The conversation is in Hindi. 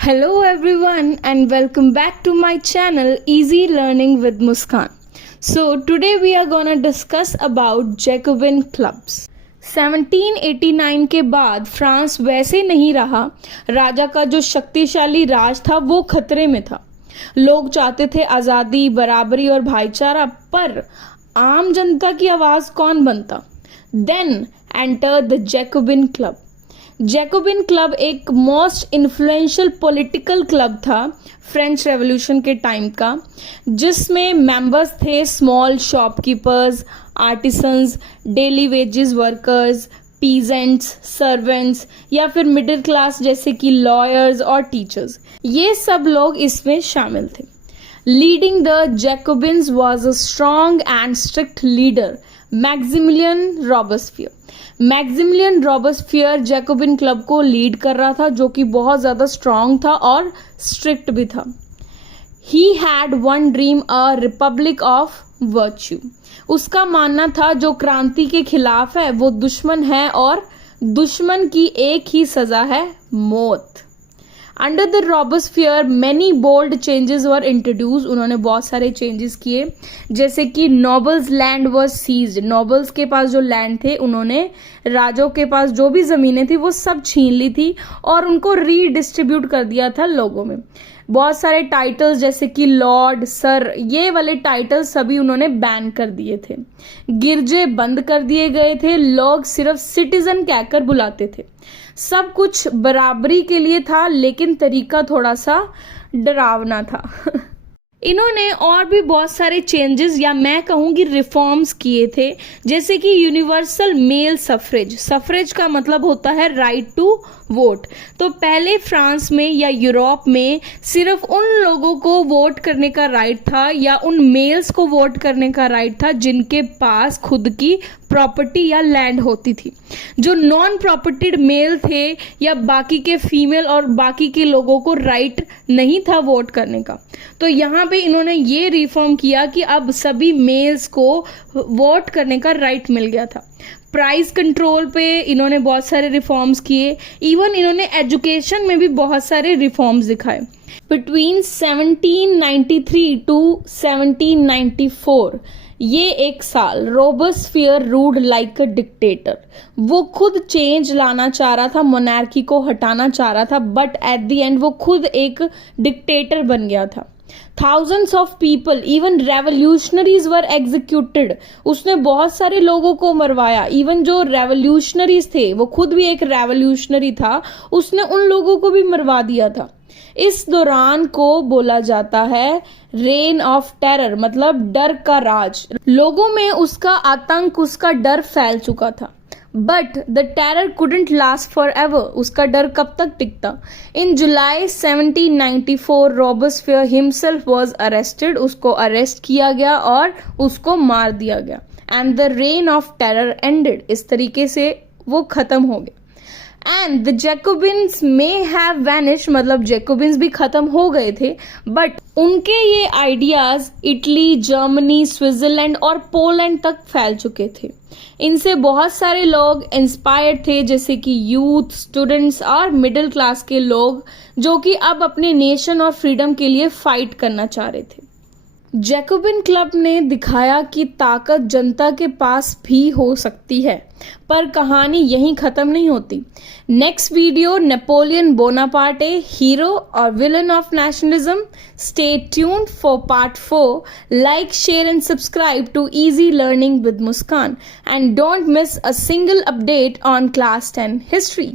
Hello everyone and welcome back to my channel Easy Learning with Muskan. So today we are gonna discuss about Jacobin clubs. 1789 के बाद फ्रांस वैसे नहीं रहा। राजा का जो शक्तिशाली राज था वो खतरे में था। लोग चाहते थे आज़ादी, बराबरी और भाईचारा, पर आम जनता की आवाज़ कौन बनता? Then enter the Jacobin club. Jacobin club एक मोस्ट इन्फ्लुएंशियल पॉलिटिकल क्लब था फ्रेंच रेवोल्यूशन के टाइम का, जिसमें मेंबर्स थे small shopkeepers, artisans, daily wages workers, peasants, servants या फिर मिडिल क्लास जैसे कि लॉयर्स और टीचर्स। ये सब लोग इसमें शामिल थे। Leading the Jacobins was a strong and strict leader Maximilian Robespierre. Maximilian Robespierre Jacobin club को लीड कर रहा था, जो कि बहुत ज़्यादा स्ट्रांग था और स्ट्रिक्ट भी था। He had one dream, a republic of virtue. उसका मानना था जो क्रांति के खिलाफ है वो दुश्मन है और दुश्मन की एक ही सजा है, मौत। Under the Robespierre many bold changes were introduce. उन्होंने बहुत सारे चेंजेस किए, जैसे कि nobles land was seized. Nobles के पास जो लैंड थे, उन्होंने राजों के पास जो भी ज़मीनें थी वो सब छीन ली थी और उनको रीडिस्ट्रीब्यूट कर दिया था लोगों में। बहुत सारे टाइटल्स जैसे कि लॉर्ड, सर, ये वाले टाइटल्स सभी उन्होंने बैन कर दिए थे। गिरजे बंद कर दिए गए थे। लोग सिर्फ सिटीजन कहकर बुलाते थे। सब कुछ बराबरी के लिए था, लेकिन तरीका थोड़ा सा डरावना था। इन्होंने और भी बहुत सारे चेंजेस या मैं कहूँगी रिफॉर्म्स किए थे, जैसे कि यूनिवर्सल मेल सफरेज। सफरेज का मतलब होता है राइट टू वोट। तो पहले फ्रांस में या यूरोप में सिर्फ उन लोगों को वोट करने का राइट था या उन मेल्स को वोट करने का राइट था जिनके पास खुद की प्रॉपर्टी या लैंड होती थी। जो नॉन प्रॉपर्टीड मेल थे या बाकी के फीमेल और बाकी के लोगों को राइट नहीं था वोट करने का। तो यहाँ पे इन्होंने ये रिफॉर्म किया कि अब सभी मेल्स को वोट करने का राइट मिल गया था। प्राइस कंट्रोल पे इन्होंने बहुत सारे रिफॉर्म्स किए। इवन इन्होंने एजुकेशन में भी बहुत सारे रिफॉर्म्स दिखाए। बिटवीन 1793 टू 1794 ये एक साल Robespierre ruled like a dictator. वो खुद चेंज लाना चाह रहा था, मोनार्की को हटाना चाह रहा था, बट एट द एंड वो खुद एक डिक्टेटर बन गया था। Thousands of people, even revolutionaries were executed. उसने बहुत सारे लोगों को मरवाया। इवन जो रेवोल्यूशनरीज थे, वो खुद भी एक रेवोल्यूशनरी था, उसने उन लोगों को भी मरवा दिया था। इस दौरान को बोला जाता है रेन ऑफ टेरर, मतलब डर का राज। लोगों में उसका आतंक, उसका डर फैल चुका था। But the terror couldn't last for ever. उसका डर कब तक टिकता? इन जुलाई 1794 रॉबेस्पियर हिमसेल्फ वॉज अरेस्टेड। उसको अरेस्ट किया गया और उसको मार दिया गया। And the rain of terror ended. इस तरीके से वो खत्म हो गया। And the Jacobins may have vanish, मतलब जैकोबिन्स भी खत्म हो गए थे, बट उनके ये आइडियाज इटली, जर्मनी, स्विट्जरलैंड और पोलैंड तक फैल चुके थे। इनसे बहुत सारे लोग इंस्पायर्ड थे, जैसे कि यूथ, स्टूडेंट्स और मिडिल क्लास के लोग, जो कि अब अपने नेशन और फ्रीडम के लिए फाइट करना चाह रहे थे। जैकोबिन क्लब ने दिखाया कि ताकत जनता के पास भी हो सकती है, पर कहानी यहीं खत्म नहीं होती। Next video Napoleon Bonaparte, hero और villain of nationalism. Stay tuned for part 4. Like, share and subscribe to easy learning with Muskan, and don't miss a single update on class 10 history.